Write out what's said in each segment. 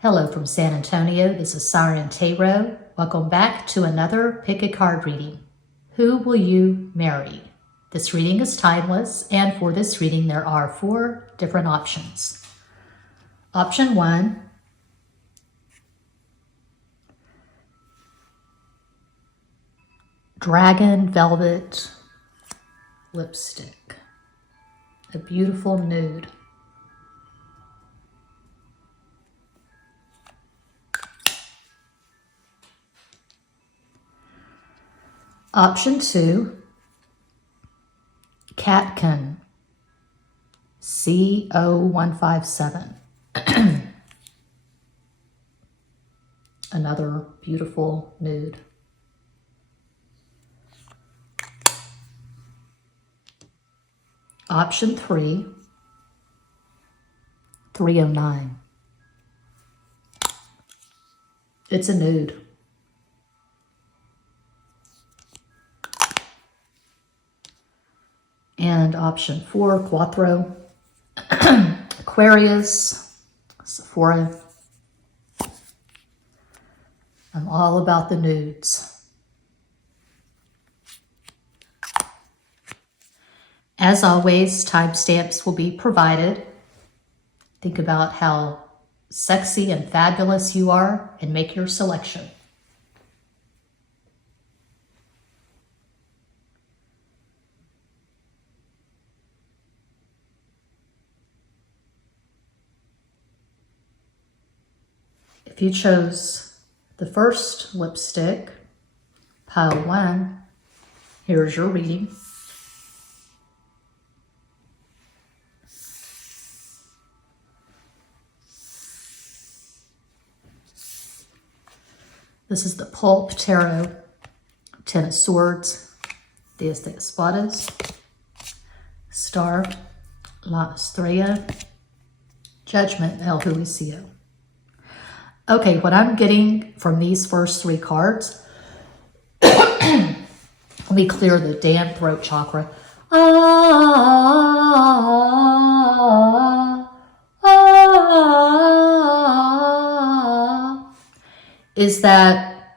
Hello from San Antonio, this is SIREN Tarot. Welcome back to another Pick a Card reading. Who will you marry? This reading is timeless, and for this reading there are 4 different options. Option 1, Dragon Velvet Lipstick, a beautiful nude. Option 2, Catkin, CO157. Another beautiful nude. Option 3, 309. It's a nude. And option 4, Quattro, Aquarius, Sephora. I'm all about the nudes. As always, timestamps will be provided. Think about how sexy and fabulous you are and make your selection. If you chose the first lipstick, pile 1, here's your reading. This is the Pulp Tarot, 10 of Swords, Diez de Espadas, Star, La Estrella, Judgment, El Juicio. Okay, what I'm getting from these first 3 cards, let me clear the damn throat chakra. Is that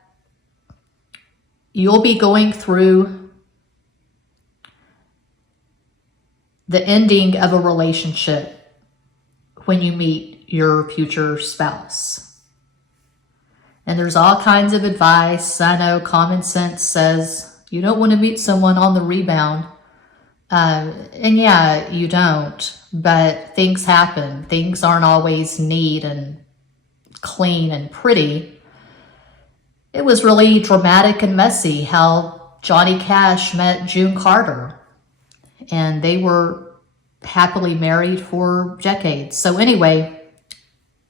you'll be going through the ending of a relationship when you meet your future spouse. And there's all kinds of advice. I know common sense says you don't want to meet someone on the rebound. And yeah, you don't. But things happen. Things aren't always neat and clean and pretty. It was really dramatic and messy how Johnny Cash met June Carter. And they were happily married for decades. So anyway,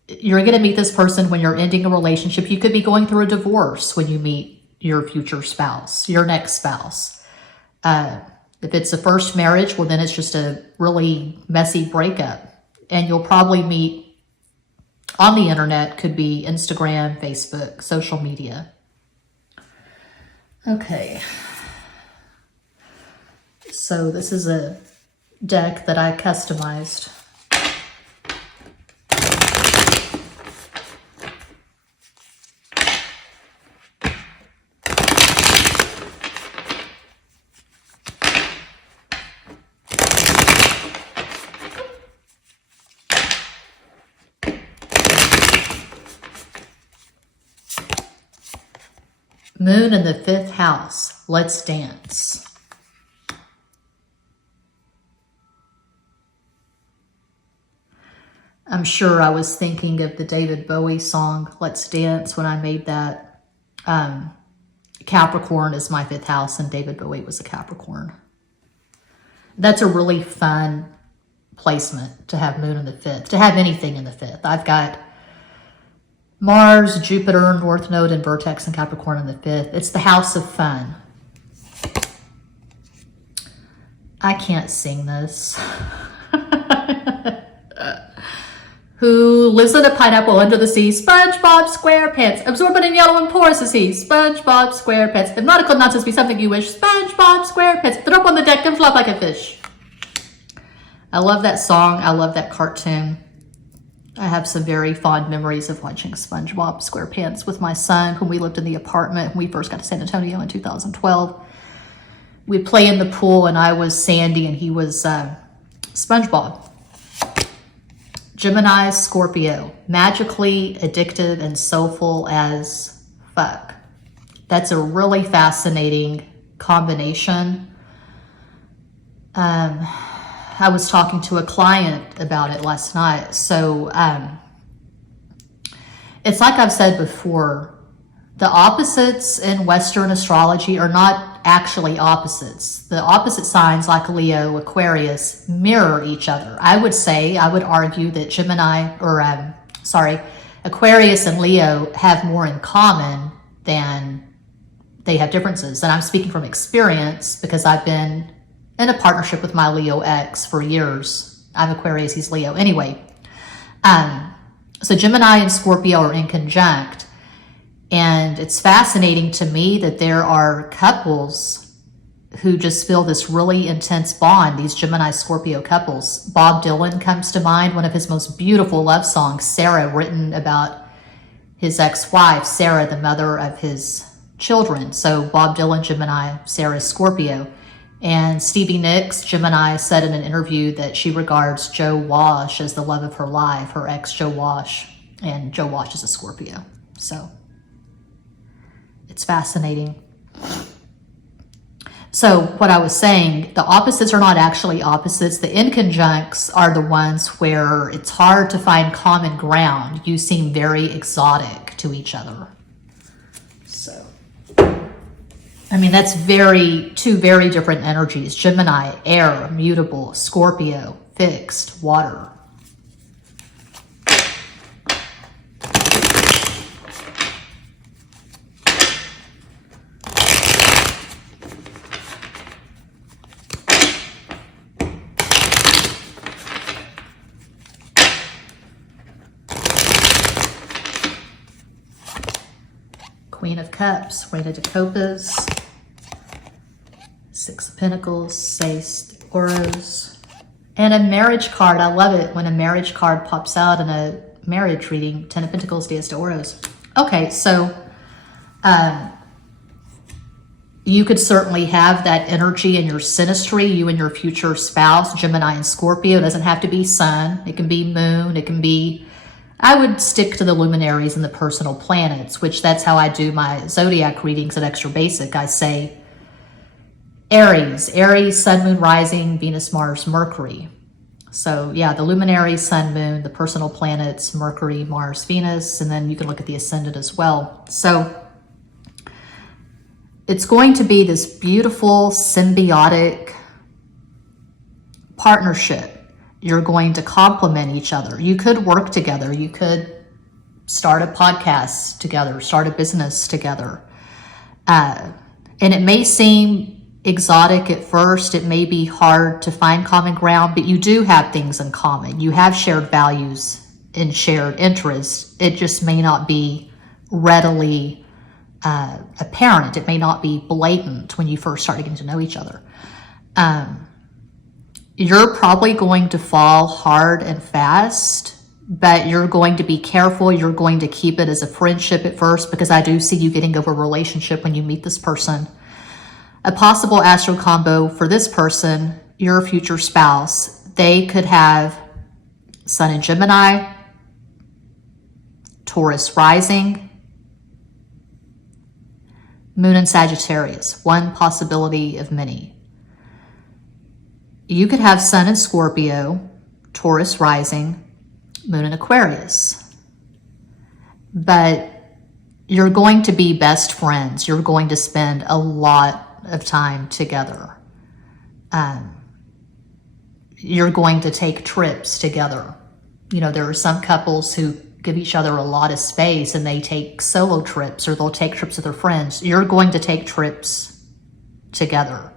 you're going to meet this person when you're ending a relationship. You could be going through a divorce when you meet your future spouse, your next spouse. If it's a first marriage, well, then it's just a really messy breakup. And you'll probably meet on the internet, could be Instagram, Facebook, social media. Okay. So this is a deck that I customized. Moon in the 5th house. Let's dance. I'm sure I was thinking of the David Bowie song, Let's Dance, when I made that. Capricorn is my 5th house, and David Bowie was a Capricorn. That's a really fun placement to have Moon in the 5th, to have anything in the 5th. I've got Mars, Jupiter, North Node, and Vertex and Capricorn in the 5th. It's the house of fun. I can't sing this. Who lives in a pineapple under the sea? SpongeBob SquarePants. Absorbent and yellow and porous as he. SpongeBob SquarePants. If nautical nonsense be something you wish, SpongeBob SquarePants. Throw up on the deck and flop like a fish. I love that song. I love that cartoon. I have some very fond memories of watching SpongeBob SquarePants with my son when we lived in the apartment when we first got to San Antonio in 2012. We'd play in the pool and I was Sandy and he was SpongeBob. Gemini, Scorpio, magically addictive and soulful as fuck. That's a really fascinating combination. I was talking to a client about it last night. So it's like I've said before, the opposites in Western astrology are not actually opposites. The opposite signs like Leo, Aquarius mirror each other. I would argue that Aquarius and Leo have more in common than they have differences. And I'm speaking from experience because I've been in a partnership with my Leo ex for years. I'm Aquarius, he's Leo. Anyway, so Gemini and Scorpio are in conjunct. And it's fascinating to me that there are couples who just feel this really intense bond, these Gemini-Scorpio couples. Bob Dylan comes to mind, one of his most beautiful love songs, Sarah, written about his ex-wife, Sarah, the mother of his children. So Bob Dylan, Gemini, Sarah, Scorpio. And Stevie Nicks, Gemini, said in an interview that she regards Joe Walsh as the love of her life, her ex Joe Walsh, and Joe Walsh is a Scorpio. So it's fascinating. So what I was saying, the opposites are not actually opposites. The inconjuncts are the ones where it's hard to find common ground. You seem very exotic to each other. So, I mean, that's two very different energies. Gemini, air, mutable. Scorpio, fixed, water. Queen of Cups, Reina de Copas, Six of Pentacles, Seis de Oros, and a marriage card. I love it when a marriage card pops out in a marriage reading. Ten of Pentacles, Diez de Oros. Okay, so you could certainly have that energy in your synastry, you and your future spouse, Gemini and Scorpio. It doesn't have to be sun. It can be moon. It can be... I would stick to the luminaries and the personal planets, which that's how I do my zodiac readings at Extra Basic. I say Aries, Sun, Moon, Rising, Venus, Mars, Mercury. So yeah, the luminaries, Sun, Moon, the personal planets, Mercury, Mars, Venus, and then you can look at the ascendant as well. So it's going to be this beautiful symbiotic partnership. You're going to complement each other. You could work together. You could start a podcast together, start a business together. And it may seem exotic at first. It may be hard to find common ground, but you do have things in common. You have shared values and shared interests. It just may not be readily apparent. It may not be blatant when you first start getting to know each other. You're probably going to fall hard and fast, but you're going to be careful. You're going to keep it as a friendship at first, because I do see you getting over a relationship when you meet this person. A possible astro combo for this person, your future spouse, they could have Sun in Gemini, Taurus rising, Moon in Sagittarius, one possibility of many. You could have Sun in Scorpio, Taurus rising, Moon in Aquarius. But you're going to be best friends. You're going to spend a lot of time together. You're going to take trips together. You know, there are some couples who give each other a lot of space and they take solo trips, or they'll take trips with their friends. You're going to take trips together.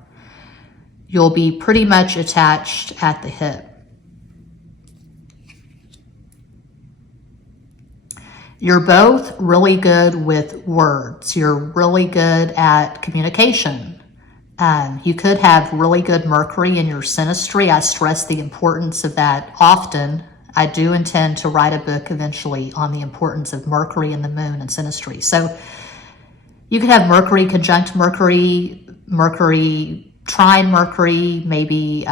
You'll be pretty much attached at the hip. You're both really good with words. You're really good at communication. You could have really good Mercury in your synastry. I stress the importance of that often. I do intend to write a book eventually on the importance of Mercury and the moon and synastry. So you could have Mercury conjunct Mercury, Mercury trine Mercury, maybe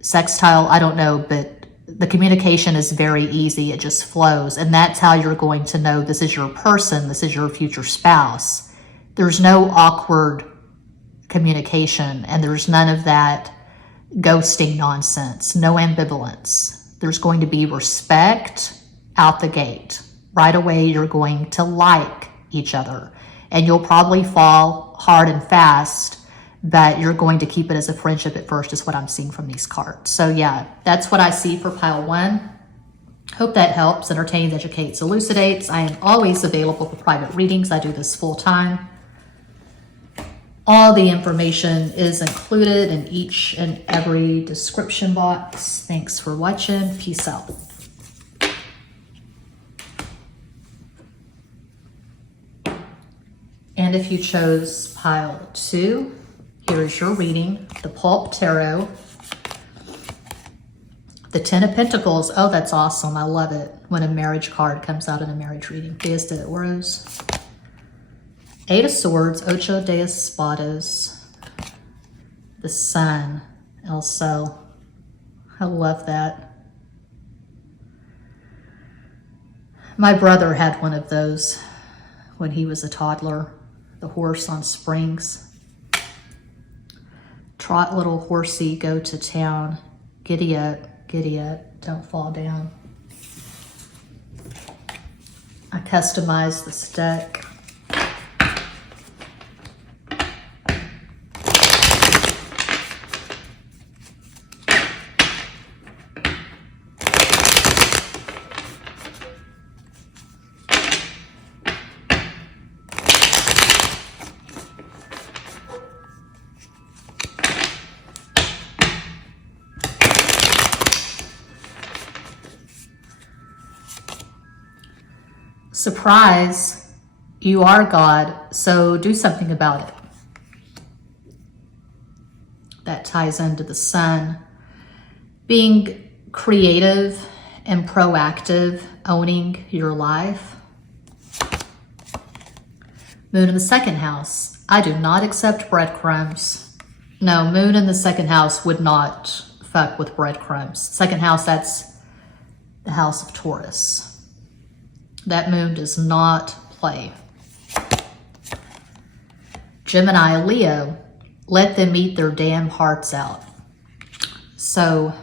sextile, I don't know, but the communication is very easy. It just flows. And that's how you're going to know this is your person, this is your future spouse. There's no awkward communication, and there's none of that ghosting nonsense, no ambivalence. There's going to be respect out the gate. Right away, you're going to like each other, and you'll probably fall hard and fast, but you're going to keep it as a friendship at first, is what I'm seeing from these cards. So yeah, that's what I see for pile 1. Hope that helps, entertains, educates, elucidates. I am always available for private readings. I do this full time. All the information is included in each and every description box. Thanks for watching. Peace out. And if you chose pile 2, here is your reading. The Pulp Tarot. The 10 of Pentacles. Oh, that's awesome. I love it when a marriage card comes out in a marriage reading. Diez de Oros. 8 of Swords. Ocho de Espadas. The Sun. El Sol. I love that. My brother had one of those when he was a toddler. The horse on springs. Trot, little horsey, go to town. Giddy up, don't fall down. I customized this deck. Surprise, you are God, so do something about it. That ties into the Sun. Being creative and proactive, owning your life. Moon in the 2nd house. I do not accept breadcrumbs. No, Moon in the 2nd house would not fuck with breadcrumbs. 2nd house, that's the house of Taurus. That moon does not play. Gemini, Leo, let them eat their damn hearts out. So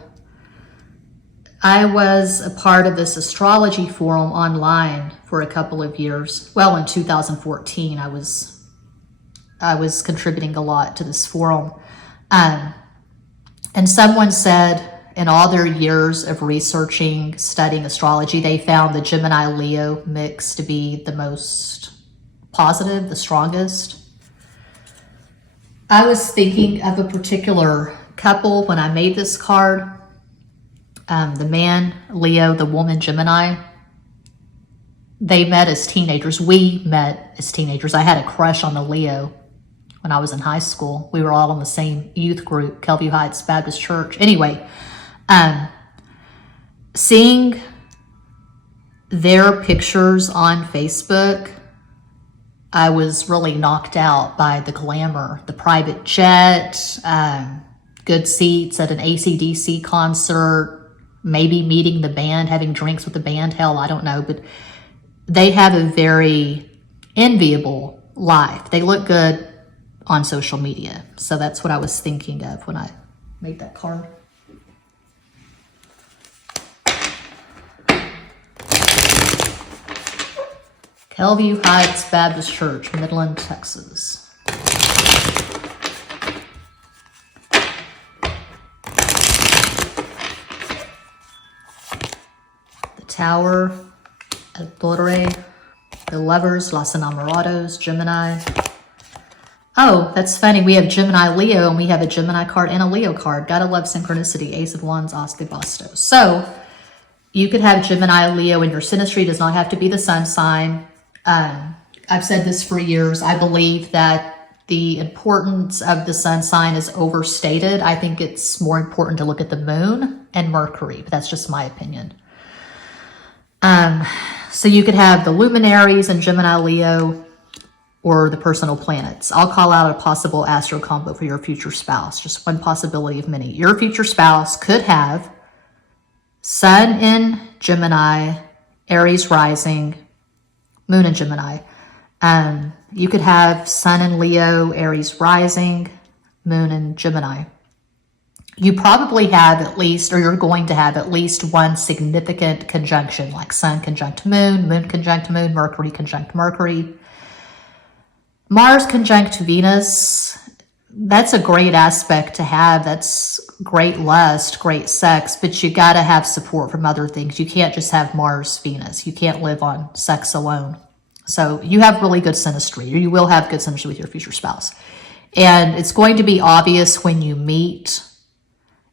I was a part of this astrology forum online for a couple of years. Well, in 2014, I was contributing a lot to this forum. And someone said, in all their years of researching, studying astrology, they found the Gemini-Leo mix to be the most positive, the strongest. I was thinking of a particular couple when I made this card. The man, Leo, the woman, Gemini. They met as teenagers. We met as teenagers. I had a crush on the Leo when I was in high school. We were all in the same youth group, Kelview Heights Baptist Church. Anyway, seeing their pictures on Facebook, I was really knocked out by the glamour, the private jet, good seats at an AC/DC concert, maybe meeting the band, having drinks with the band. Hell, I don't know, but they have a very enviable life. They look good on social media. So that's what I was thinking of when I made that card. Kelview Heights Baptist Church, Midland, Texas. The Tower, El Torre, the Lovers, Los Enamorados, Gemini. Oh, that's funny. We have Gemini Leo, and we have a Gemini card and a Leo card. Gotta love synchronicity. Ace of Wands, As de Bastos. So you could have Gemini Leo in your synastry. It does not have to be the sun sign. I've said this for years. I believe that the importance of the sun sign is overstated. I think it's more important to look at the moon and Mercury, but that's just my opinion. So you could have the luminaries in Gemini, Leo, or the personal planets. I'll call out a possible astro combo for your future spouse, just one possibility of many. Your future spouse could have sun in Gemini, Aries rising, moon in Gemini. You could have sun in Leo, Aries rising, moon in Gemini. You probably have at least, or you're going to have at least one significant conjunction, like sun conjunct moon, moon conjunct moon, Mercury conjunct Mercury. Mars conjunct Venus, that's a great aspect to have. That's great lust, great sex, but you got to have support from other things. You can't just have Mars, Venus. You can't live on sex alone. So you have really good synastry, or you will have good synastry with your future spouse. And it's going to be obvious when you meet.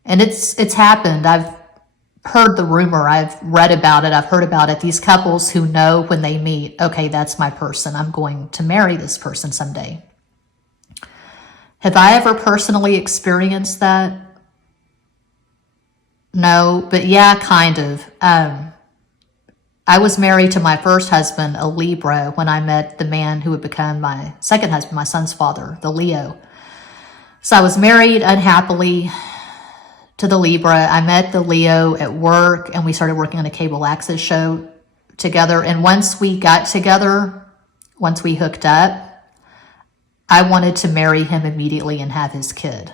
And it's happened. I've heard the rumor. I've read about it. I've heard about it. These couples who know when they meet, okay, that's my person. I'm going to marry this person someday. Have I ever personally experienced that? No, but yeah, kind of. I was married to my first husband, a Libra, when I met the man who would become my second husband, my son's father, the Leo. So I was married unhappily to the Libra. I met the Leo at work, and we started working on a cable access show together. And once we got together, once we hooked up, I wanted to marry him immediately and have his kid.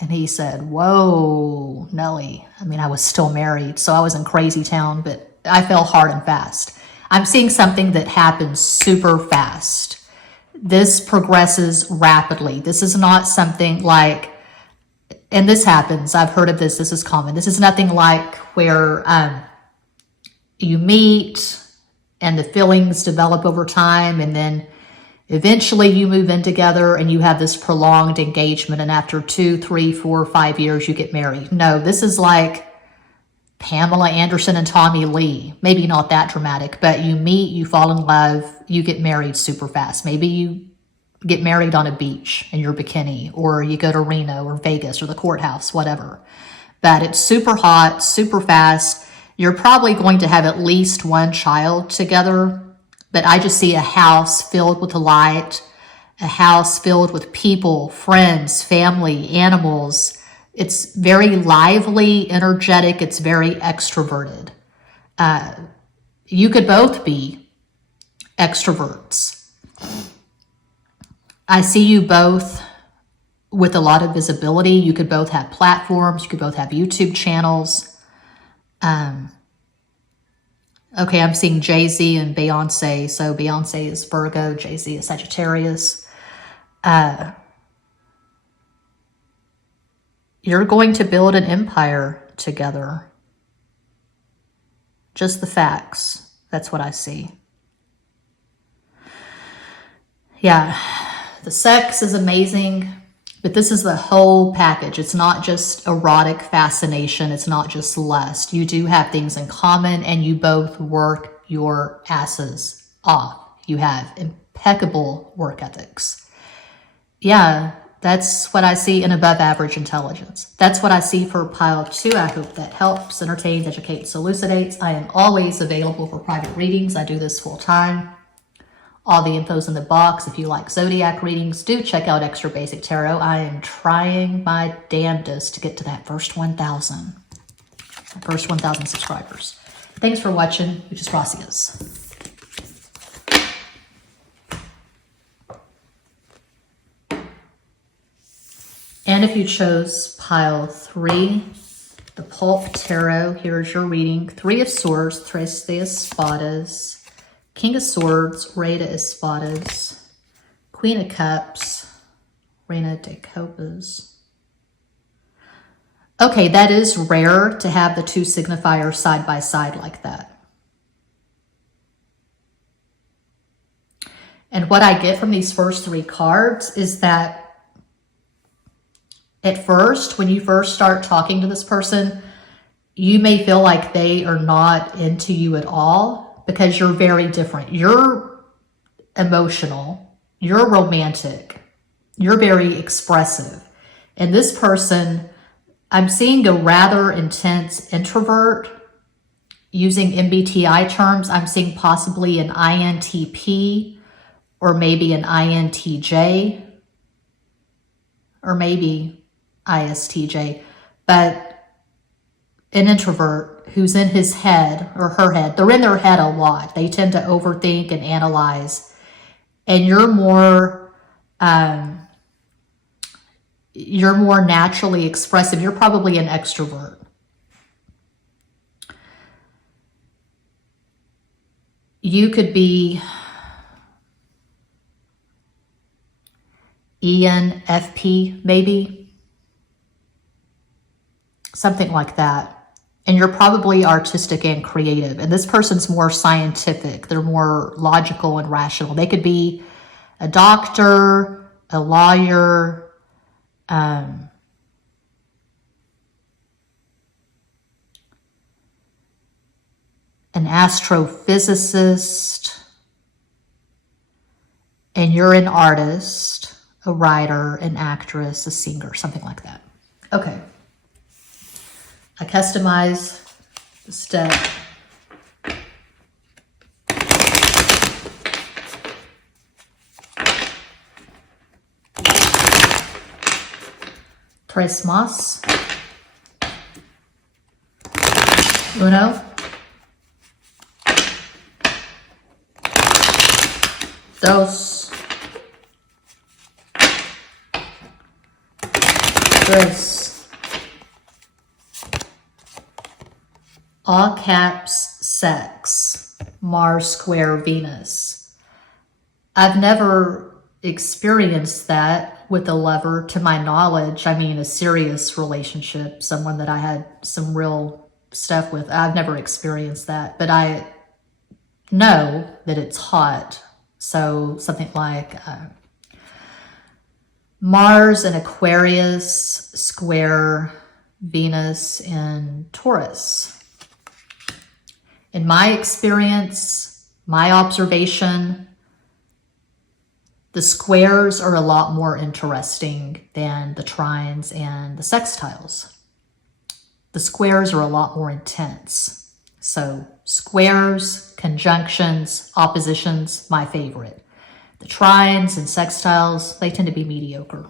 And he said, whoa, Nelly. I mean, I was still married, so I was in crazy town, but I fell hard and fast. I'm seeing something that happens super fast. This progresses rapidly. This is not something like, and this happens, I've heard of this, this is common. This is nothing like where you meet and the feelings develop over time, and then eventually you move in together and you have this prolonged engagement, and after 2, 3, 4, 5 years you get married. No, this is like Pamela Anderson and Tommy Lee. Maybe not that dramatic, but you meet, you fall in love, you get married super fast. Maybe you get married on a beach in your bikini, or you go to Reno or Vegas or the courthouse, whatever. But it's super hot, super fast. You're probably going to have at least one child together, but I just see a house filled with light, a house filled with people, friends, family, animals. It's very lively, energetic. It's very extroverted. You could both be extroverts. I see you both with a lot of visibility. You could both have platforms. You could both have YouTube channels. Okay, I'm seeing Jay-Z and Beyonce. So Beyonce is Virgo, Jay-Z is Sagittarius. You're going to build an empire together. Just the facts. That's what I see. Yeah, the sex is amazing, but this is the whole package. It's not just erotic fascination. It's not just lust. You do have things in common, and you both work your asses off. You have impeccable work ethics. Yeah, that's what I see in above average intelligence. That's what I see for pile 2. I hope that helps, entertains, educates, elucidates. I am always available for private readings. I do this full time. All the info's in the box. If you like zodiac readings, do check out Extra Basic Tarot. I am trying my damnedest to get to that first 1,000. First 1,000 subscribers. Thanks for watching. Muchas gracias. And if you chose pile 3, the Pulp Tarot, here's your reading. 3 of Swords, Tres de Espadas. King of Swords, Rey de Espadas, Queen of Cups, Reina de Copas. Okay, that is rare to have the 2 signifiers side by side like that. And what I get from these first 3 cards is that at first, when you first start talking to this person, you may feel like they are not into you at all, because you're very different. You're emotional, you're romantic, You're very expressive. And this person, I'm seeing a rather intense introvert. Using MBTI terms, I'm seeing possibly an INTP or maybe an INTJ or maybe ISTJ, but an introvert who's in his head or her head. They're in their head a lot. They tend to overthink and analyze. And you're more naturally expressive. You're probably an extrovert. You could be ENFP, maybe. Something like that. And you're probably artistic and creative. And this person's more scientific. They're more logical and rational. They could be a doctor, a lawyer, an astrophysicist, and you're an artist, a writer, an actress, a singer, something like that. Okay. I customize the step. Tres más. Uno. Dos. Tres. All caps, sex, Mars square Venus. I've never experienced that with a lover, to my knowledge. I mean, a serious relationship, someone that I had some real stuff with. I've never experienced that, but I know that it's hot. So something like Mars in Aquarius, square Venus in Taurus. In my experience, my observation, the squares are a lot more interesting than the trines and the sextiles. The squares are a lot more intense. So squares, conjunctions, oppositions, my favorite. The trines and sextiles, they tend to be mediocre.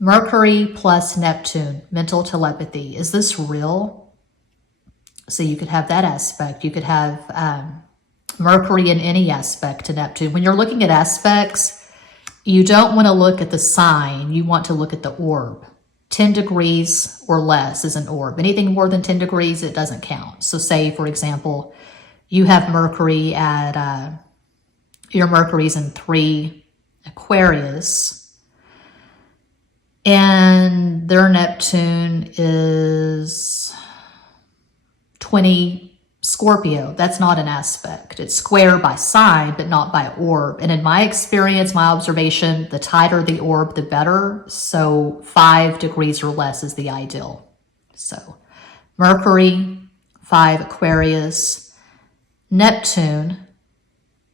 Mercury plus Neptune, mental telepathy. Is this real? So you could have that aspect. You could have Mercury in any aspect to Neptune. When you're looking at aspects, you don't want to look at the sign. You want to look at the orb. 10 degrees or less is an orb. Anything more than 10 degrees, it doesn't count. So say, for example, you have Mercury at, your Mercury's in 3 Aquarius, and their Neptune is 20 Scorpio. That's not an aspect. It's square by sign, but not by orb. And in my experience, my observation, the tighter the orb, the better. So 5 degrees or less is the ideal. So Mercury, 5 Aquarius, Neptune,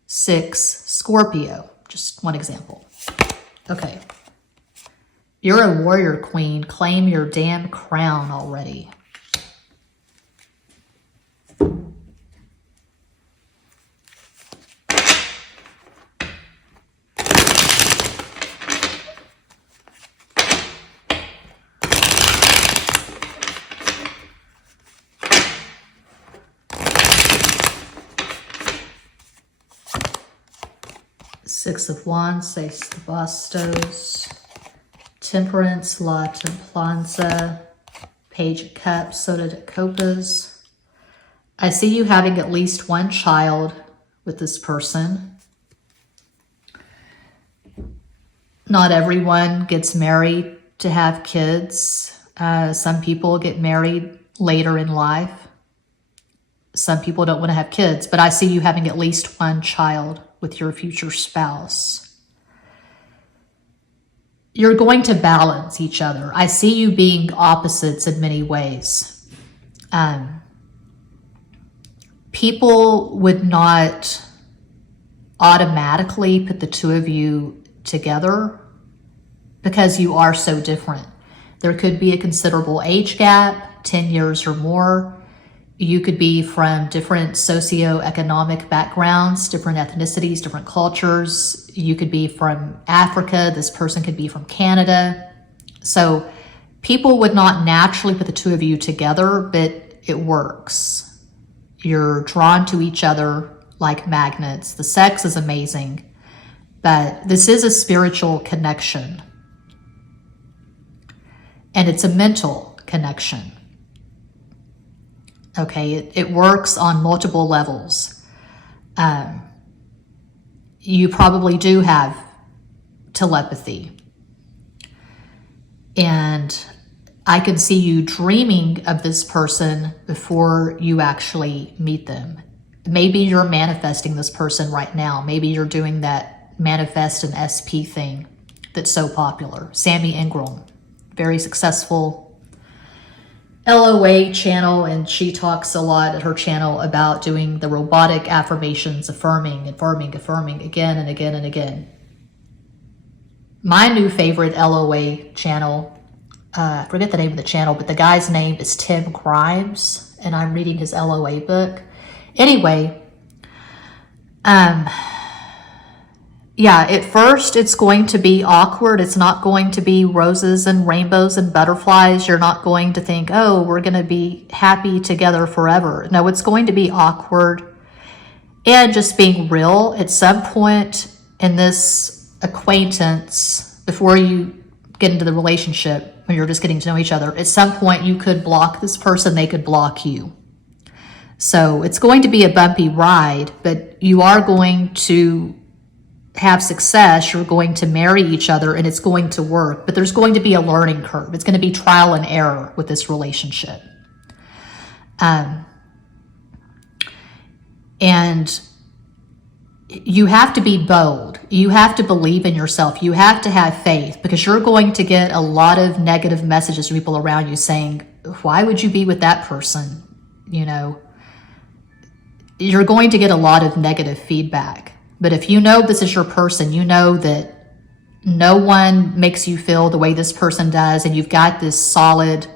6 Scorpio. Just one example. Okay. You're a warrior queen. Claim your damn crown already. Six of Wands, Seis de Bastos, Temperance, La Templanza, Page of Cups, Soda de Copas. I see you having at least one child with this person. Not everyone gets married to have kids. Some people get married later in life. Some people don't want to have kids, but I see you having at least one child with your future spouse. You're going to balance each other. I see you being opposites in many ways. People would not automatically put the two of you together because you are so different. There could be a considerable age gap, 10 years or more. You could be from different socioeconomic backgrounds, different ethnicities, different cultures. You could be from Africa. This person could be from Canada. So people would not naturally put the two of you together, but it works. You're drawn to each other like magnets. The sex is amazing, but this is a spiritual connection. And it's a mental connection. Okay, it works on multiple levels. You probably do have telepathy. And I could see you dreaming of this person before you actually meet them. Maybe you're manifesting this person right now. Maybe you're doing that manifest an SP thing that's so popular. Sammy Ingram, very successful LOA channel, and she talks a lot at her channel about doing the robotic affirmations, affirming again and again and again. My new favorite LOA channel, I forget the name of the channel, but the guy's name is Tim Grimes, and I'm reading his LOA book. Anyway, yeah, at first it's going to be awkward. It's not going to be roses and rainbows and butterflies. You're not going to think, oh, we're going to be happy together forever. No, it's going to be awkward and just being real. At some point in this acquaintance, before you get into the relationship, when you're just getting to know each other, at some point you could block this person, they could block you. So it's going to be a bumpy ride, but you are going to have success. You're going to marry each other and it's going to work, but there's going to be a learning curve. It's going to be trial and error with this relationship. And you have to be bold. You have to believe in yourself. You have to have faith, because you're going to get a lot of negative messages from people around you saying, why would you be with that person? You know, you're going to get a lot of negative feedback. But if you know this is your person, you know that no one makes you feel the way this person does, and you've got this solid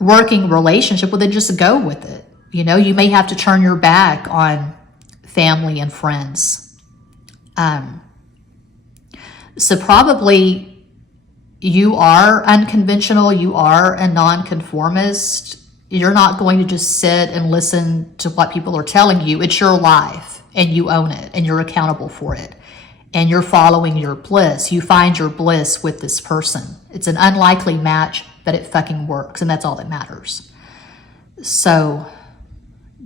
working relationship, well, then just go with it. You know, you may have to turn your back on family and friends. So probably you are unconventional, you are a nonconformist. You're not going to just sit and listen to what people are telling you. It's your life and you own it and you're accountable for it. And you're following your bliss. You find your bliss with this person. It's an unlikely match, but it fucking works, and that's all that matters. So,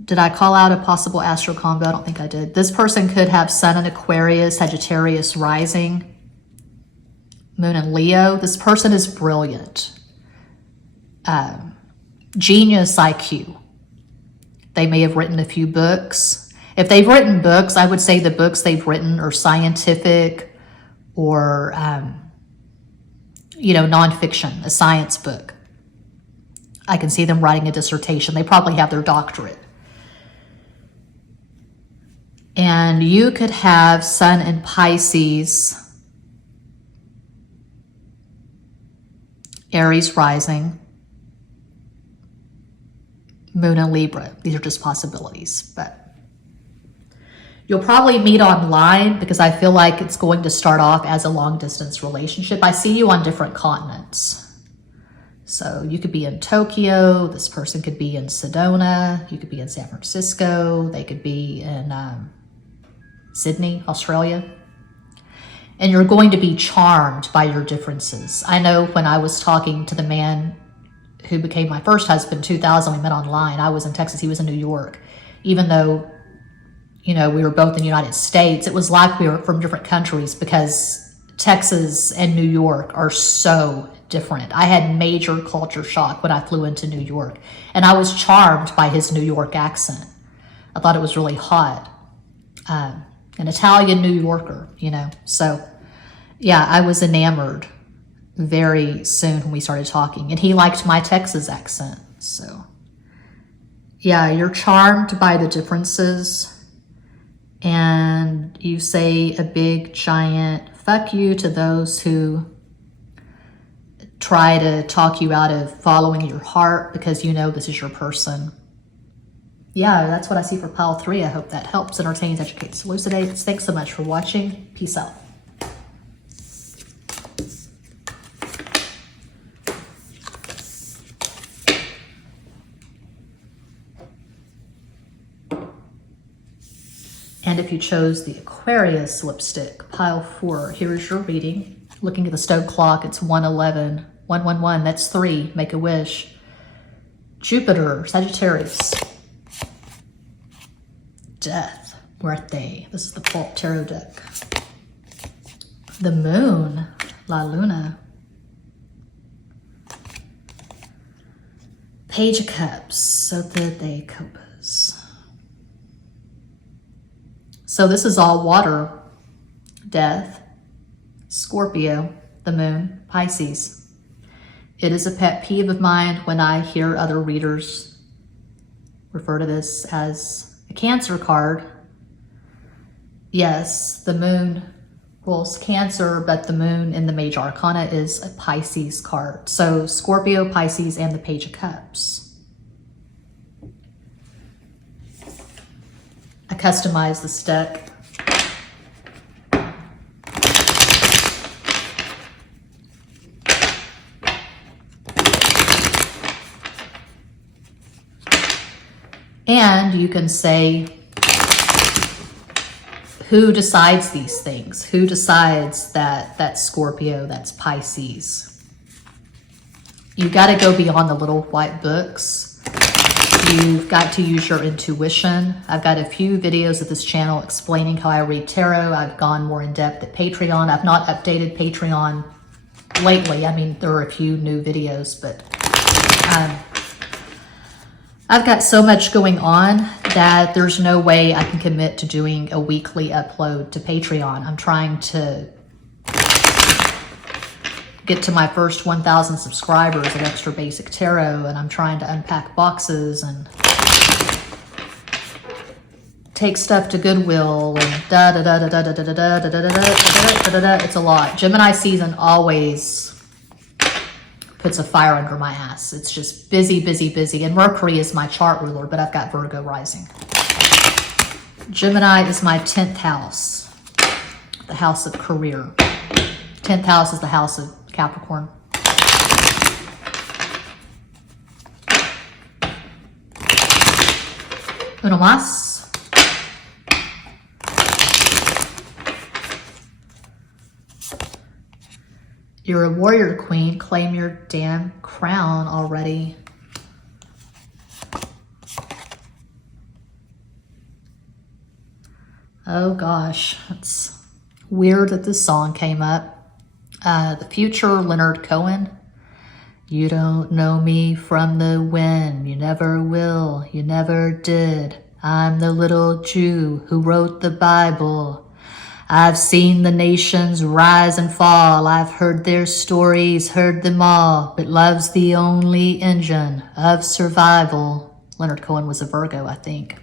did I call out a possible astro combo? I don't think I did. This person could have Sun in Aquarius, Sagittarius rising, Moon in Leo. This person is brilliant. Genius IQ. They may have written a few books. If they've written books, I would say the books they've written are scientific or, nonfiction, a science book. I can see them writing a dissertation. They probably have their doctorate. And you could have Sun in Pisces, Aries rising, Moon in Libra. These are just possibilities, but you'll probably meet online, because I feel like it's going to start off as a long distance relationship. I see you on different continents. So you could be in Tokyo, this person could be in Sedona, you could be in San Francisco, they could be in Sydney, Australia. And you're going to be charmed by your differences. I know when I was talking to the man who became my first husband in 2000, we met online. I was in Texas, he was in New York. Even though, we were both in the United States, it was like we were from different countries, because Texas and New York are so different. I had major culture shock when I flew into New York, and I was charmed by his New York accent. I thought it was really hot. An Italian New Yorker, So, yeah, I was enamored very soon when we started talking, and he liked my Texas accent. So, yeah, you're charmed by the differences, And you say a big giant fuck you to those who try to talk you out of following your heart because you know this is your person. Yeah, that's what I see for pile 3. I hope that helps, entertains, educates, elucidates. Thanks so much for watching. Peace out. And if you chose the Aquarius lipstick, pile 4, here's your reading. Looking at the stone clock, it's 111. 111, that's 3. Make a wish. Jupiter, Sagittarius. Death, Muerte. This is the Pulp Tarot deck. The Moon, La Luna. Page of Cups, Sota de Copas. So this is all water. Death, Scorpio, the Moon, Pisces. It is a pet peeve of mine when I hear other readers refer to this as a Cancer card. Yes, the Moon rules Cancer, but the Moon in the Major Arcana is a Pisces card. So Scorpio, Pisces, and the Page of Cups. I customized this deck. And you can say, who decides these things? Who decides that that's Scorpio, that's Pisces? You got to go beyond the little white books. You've got to use your intuition. I've got a few videos of this channel explaining how I read tarot. I've gone more in depth at Patreon. I've not updated Patreon lately. I mean, there are a few new videos, but I've got so much going on that there's no way I can commit to doing a weekly upload to Patreon. I'm trying to get to my first 1,000 subscribers at Extra Basic Tarot, and I'm trying to unpack boxes and take stuff to Goodwill and It's a lot. Gemini season always puts a fire under my ass. It's just busy, busy, busy. And Mercury is my chart ruler, but I've got Virgo rising. Gemini is my 10th house, the house of career. 10th house is the house of Capricorn. Uno más. You're a warrior queen. Claim your damn crown already. Oh gosh, it's weird that this song came up. The future Leonard Cohen. You don't know me from the when, you never will, you never did. I'm the little Jew who wrote the Bible. I've seen the nations rise and fall. I've heard their stories, heard them all. But love's the only engine of survival. Leonard Cohen was a Virgo, I think.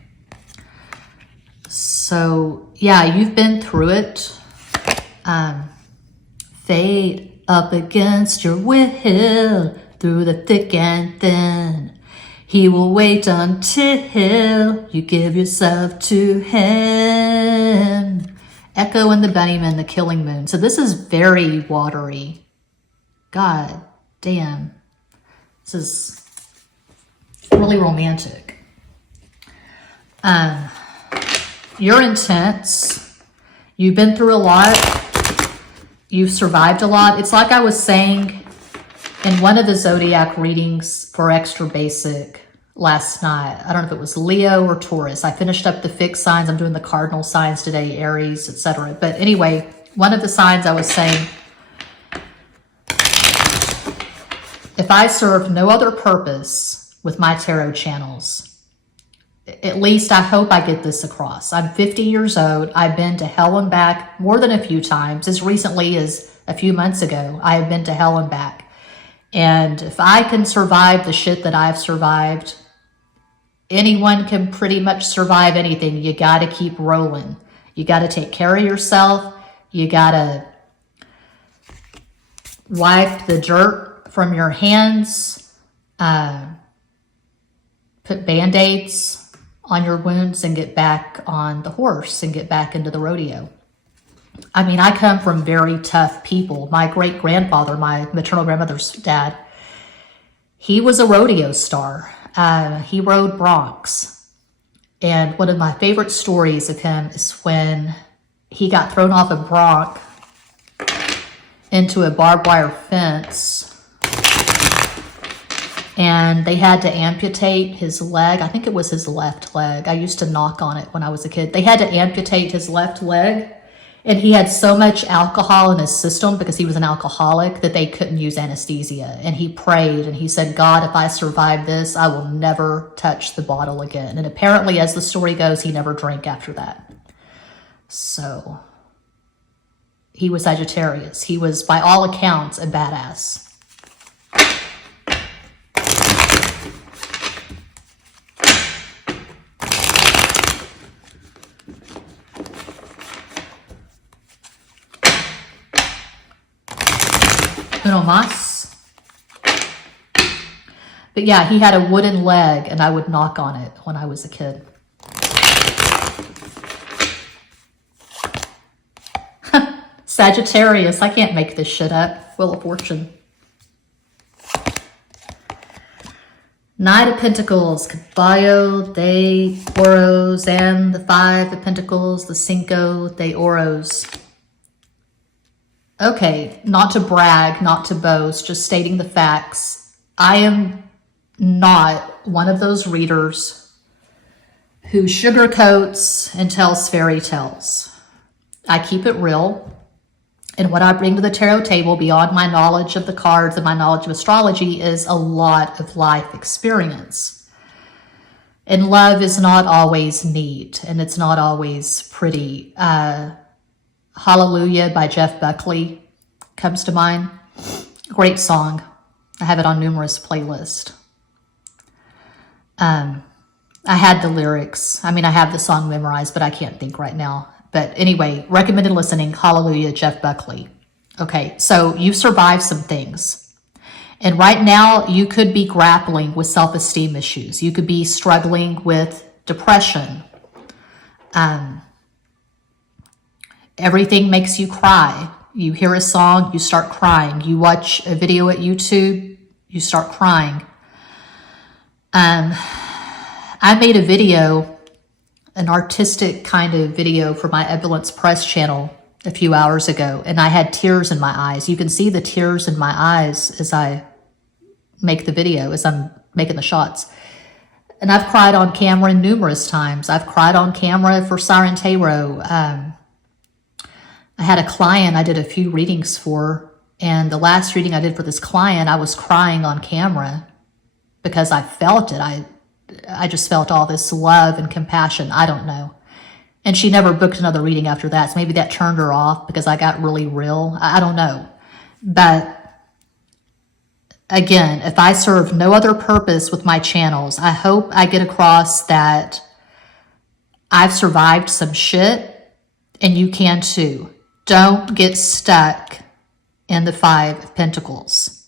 So, yeah, you've been through it. Fate up against your will, through the thick and thin. He will wait until you give yourself to him. Echo and the Bunnyman, the Killing Moon. So this is very watery. God damn. This is really romantic. You're intense. You've been through a lot. You've survived a lot. It's like I was saying in one of the zodiac readings for Extra Basic last night. I don't know if it was Leo or Taurus. I finished up the fixed signs. I'm doing the cardinal signs today, Aries, etc. But anyway, one of the signs I was saying, if I serve no other purpose with my tarot channels, at least I hope I get this across. I'm 50 years old. I've been to hell and back more than a few times. As recently as a few months ago, I have been to hell and back. And if I can survive the shit that I've survived, anyone can pretty much survive anything. You got to keep rolling. You got to take care of yourself. You got to wipe the dirt from your hands, put Band-Aids on your wounds, and get back on the horse and get back into the rodeo. I mean, I come from very tough people. My great-grandfather, my maternal grandmother's dad, he was a rodeo star. He rode broncs. And one of my favorite stories of him is when he got thrown off a bronc into a barbed wire fence, and they had to amputate his leg. I think it was his left leg. I used to knock on it when I was a kid. They had to amputate his left leg, and he had so much alcohol in his system because he was an alcoholic that they couldn't use anesthesia. And he prayed and he said, God, if I survive this, I will never touch the bottle again. And apparently, as the story goes, he never drank after that. So he was Sagittarius. He was, by all accounts, a badass. Uno más. But yeah, he had a wooden leg, and I would knock on it when I was a kid. Sagittarius, I can't make this shit up. Wheel of Fortune. Knight of Pentacles, Caballo de Oros, and the Five of Pentacles, the Cinco de Oros. Okay, not to brag, not to boast, just stating the facts. I am not one of those readers who sugarcoats and tells fairy tales. I keep it real. And what I bring to the tarot table beyond my knowledge of the cards and my knowledge of astrology is a lot of life experience. And love is not always neat, and it's not always pretty. Hallelujah by Jeff Buckley comes to mind. Great song. I have it on numerous playlists. I had the lyrics. I mean, I have the song memorized, but I can't think right now. But anyway, recommended listening, Hallelujah, Jeff Buckley. Okay, so you've survived some things. And right now, you could be grappling with self-esteem issues. You could be struggling with depression. Everything makes you cry. You hear a song, you start crying. You watch a video at YouTube, you start crying. I made a video, an artistic kind of video for my Evidence Press channel a few hours ago, and I had tears in my eyes. You can see the tears in my eyes as I make the video, as I'm making the shots. And I've cried on camera numerous times. I've cried on camera for SIREN Tarot. I had a client I did a few readings for, and the last reading I did for this client, I was crying on camera because I felt it. I just felt all this love and compassion. I don't know. And she never booked another reading after that. So maybe that turned her off because I got really real. I don't know. But again, if I serve no other purpose with my channels, I hope I get across that I've survived some shit and you can too. Don't get stuck in the Five of Pentacles.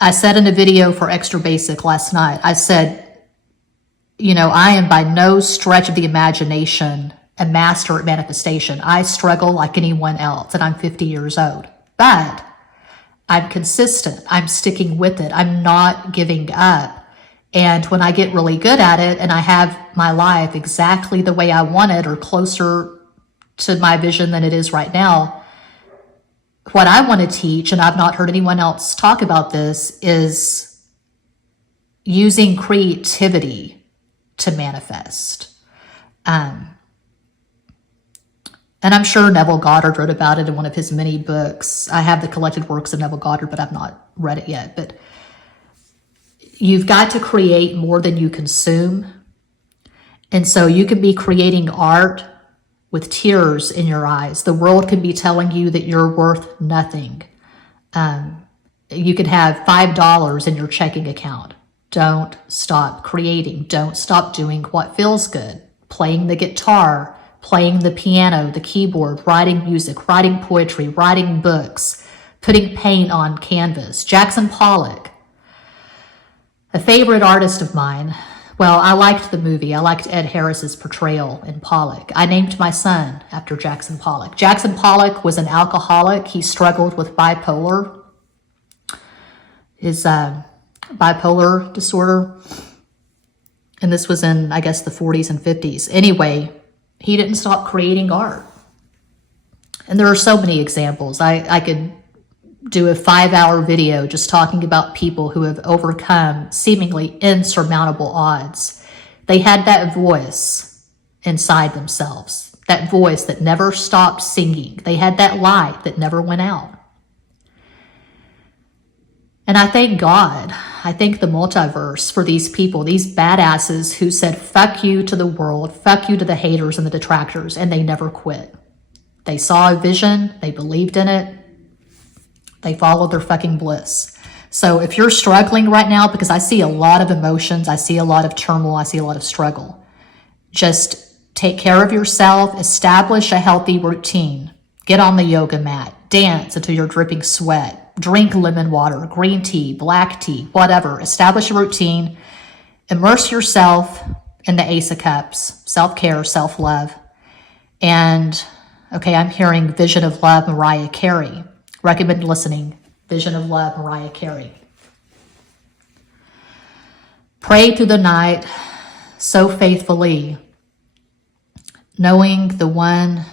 I said in a video for Extra Basic last night, I said, you know, I am by no stretch of the imagination a master at manifestation. I struggle like anyone else, and I'm 50 years old. But I'm consistent. I'm sticking with it. I'm not giving up. And when I get really good at it and I have my life exactly the way I want it or closer to my vision than it is right now, what I want to teach, and I've not heard anyone else talk about this, is using creativity to manifest. And I'm sure Neville Goddard wrote about it in one of his many books. I have the collected works of Neville Goddard, but I've not read it yet. But you've got to create more than you consume. And so you could be creating art with tears in your eyes. The world could be telling you that you're worth nothing. You could have $5 in your checking account. Don't stop creating. Don't stop doing what feels good. Playing the guitar, playing the piano, the keyboard, writing music, writing poetry, writing books, putting paint on canvas. Jackson Pollock, a favorite artist of mine. Well, I liked the movie. I liked Ed Harris's portrayal in Pollock. I named my son after Jackson Pollock. Jackson Pollock was an alcoholic. He struggled with bipolar, his bipolar disorder. And this was in, I guess, the 40s and 50s. Anyway, he didn't stop creating art. And there are so many examples. I could do a 5-hour video just talking about people who have overcome seemingly insurmountable odds. They had that voice inside themselves, that voice that never stopped singing. They had that light that never went out. And I thank God, I thank the multiverse for these people, these badasses who said, fuck you to the world, fuck you to the haters and the detractors, and they never quit. They saw a vision, they believed in it, they followed their fucking bliss. So if you're struggling right now, because I see a lot of emotions, I see a lot of turmoil, I see a lot of struggle, just take care of yourself, establish a healthy routine, get on the yoga mat, dance until you're dripping sweat, drink lemon water, green tea, black tea, whatever. Establish a routine, immerse yourself in the Ace of Cups, self-care, self-love. And, okay, I'm hearing Vision of Love, Mariah Carey. Recommend listening. Vision of Love, Mariah Carey. Pray through the night so faithfully, knowing the one,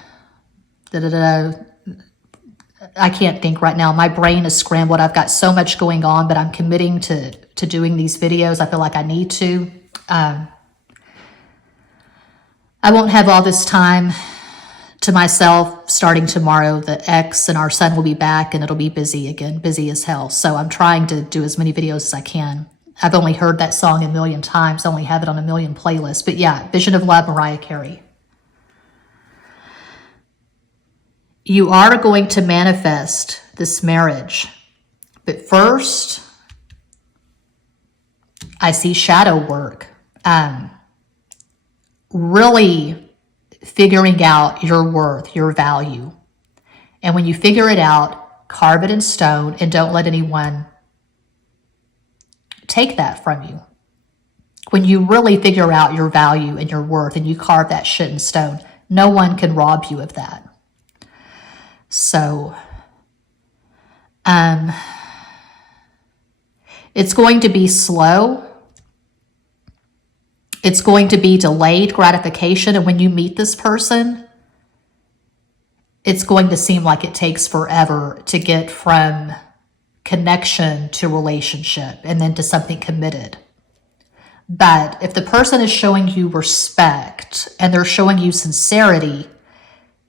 I can't think right now. My brain is scrambled. I've got so much going on, but I'm committing to doing these videos. I feel like I need to. I won't have all this time to myself starting tomorrow. The ex and our son will be back and it'll be busy again, busy as hell. So I'm trying to do as many videos as I can. I've only heard that song a million times. I only have it on a million playlists. But yeah, Vision of Love, Mariah Carey. You are going to manifest this marriage. But first, I see shadow work. Really figuring out your worth, your value. And when you figure it out, carve it in stone and don't let anyone take that from you. When you really figure out your value and your worth and you carve that shit in stone, no one can rob you of that. So, it's going to be slow. It's going to be delayed gratification. And when you meet this person, it's going to seem like it takes forever to get from connection to relationship and then to something committed. But if the person is showing you respect and they're showing you sincerity,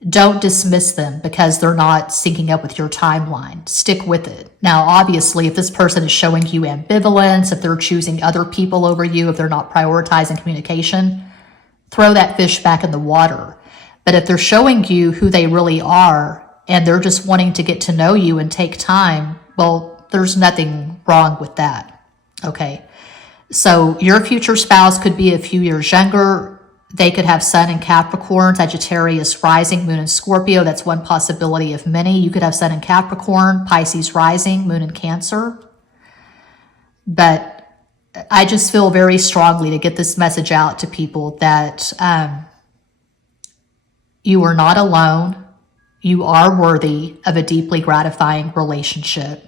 don't dismiss them because they're not syncing up with your timeline. Stick with it. Now, obviously, if this person is showing you ambivalence, if they're choosing other people over you, if they're not prioritizing communication, throw that fish back in the water. But if they're showing you who they really are and they're just wanting to get to know you and take time, well, there's nothing wrong with that. Okay. So your future spouse could be a few years younger. They could have Sun in Capricorn, Sagittarius rising, Moon in Scorpio. That's one possibility of many. You could have Sun in Capricorn, Pisces rising, Moon in Cancer. But I just feel very strongly to get this message out to people that you are not alone. You are worthy of a deeply gratifying relationship.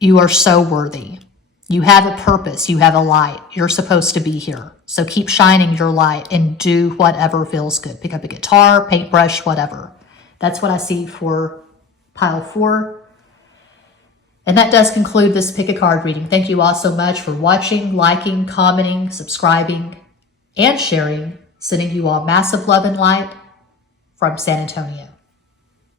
You are so worthy. You have a purpose. You have a light. You're supposed to be here. So keep shining your light and do whatever feels good. Pick up a guitar, paintbrush, whatever. That's what I see for pile 4. And that does conclude this pick a card reading. Thank you all so much for watching, liking, commenting, subscribing, and sharing. Sending you all massive love and light from San Antonio.